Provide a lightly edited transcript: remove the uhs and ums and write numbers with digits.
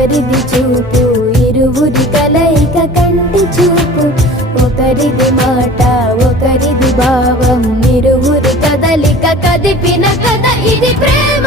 ఒకరిది చూపు ఇరువురి కలయిక కంటి చూపు, ఒకరిది మాట ఒకరిది భావం ఇరువురి కదలిక కదిపిన కథ ఇది ప్రేమ.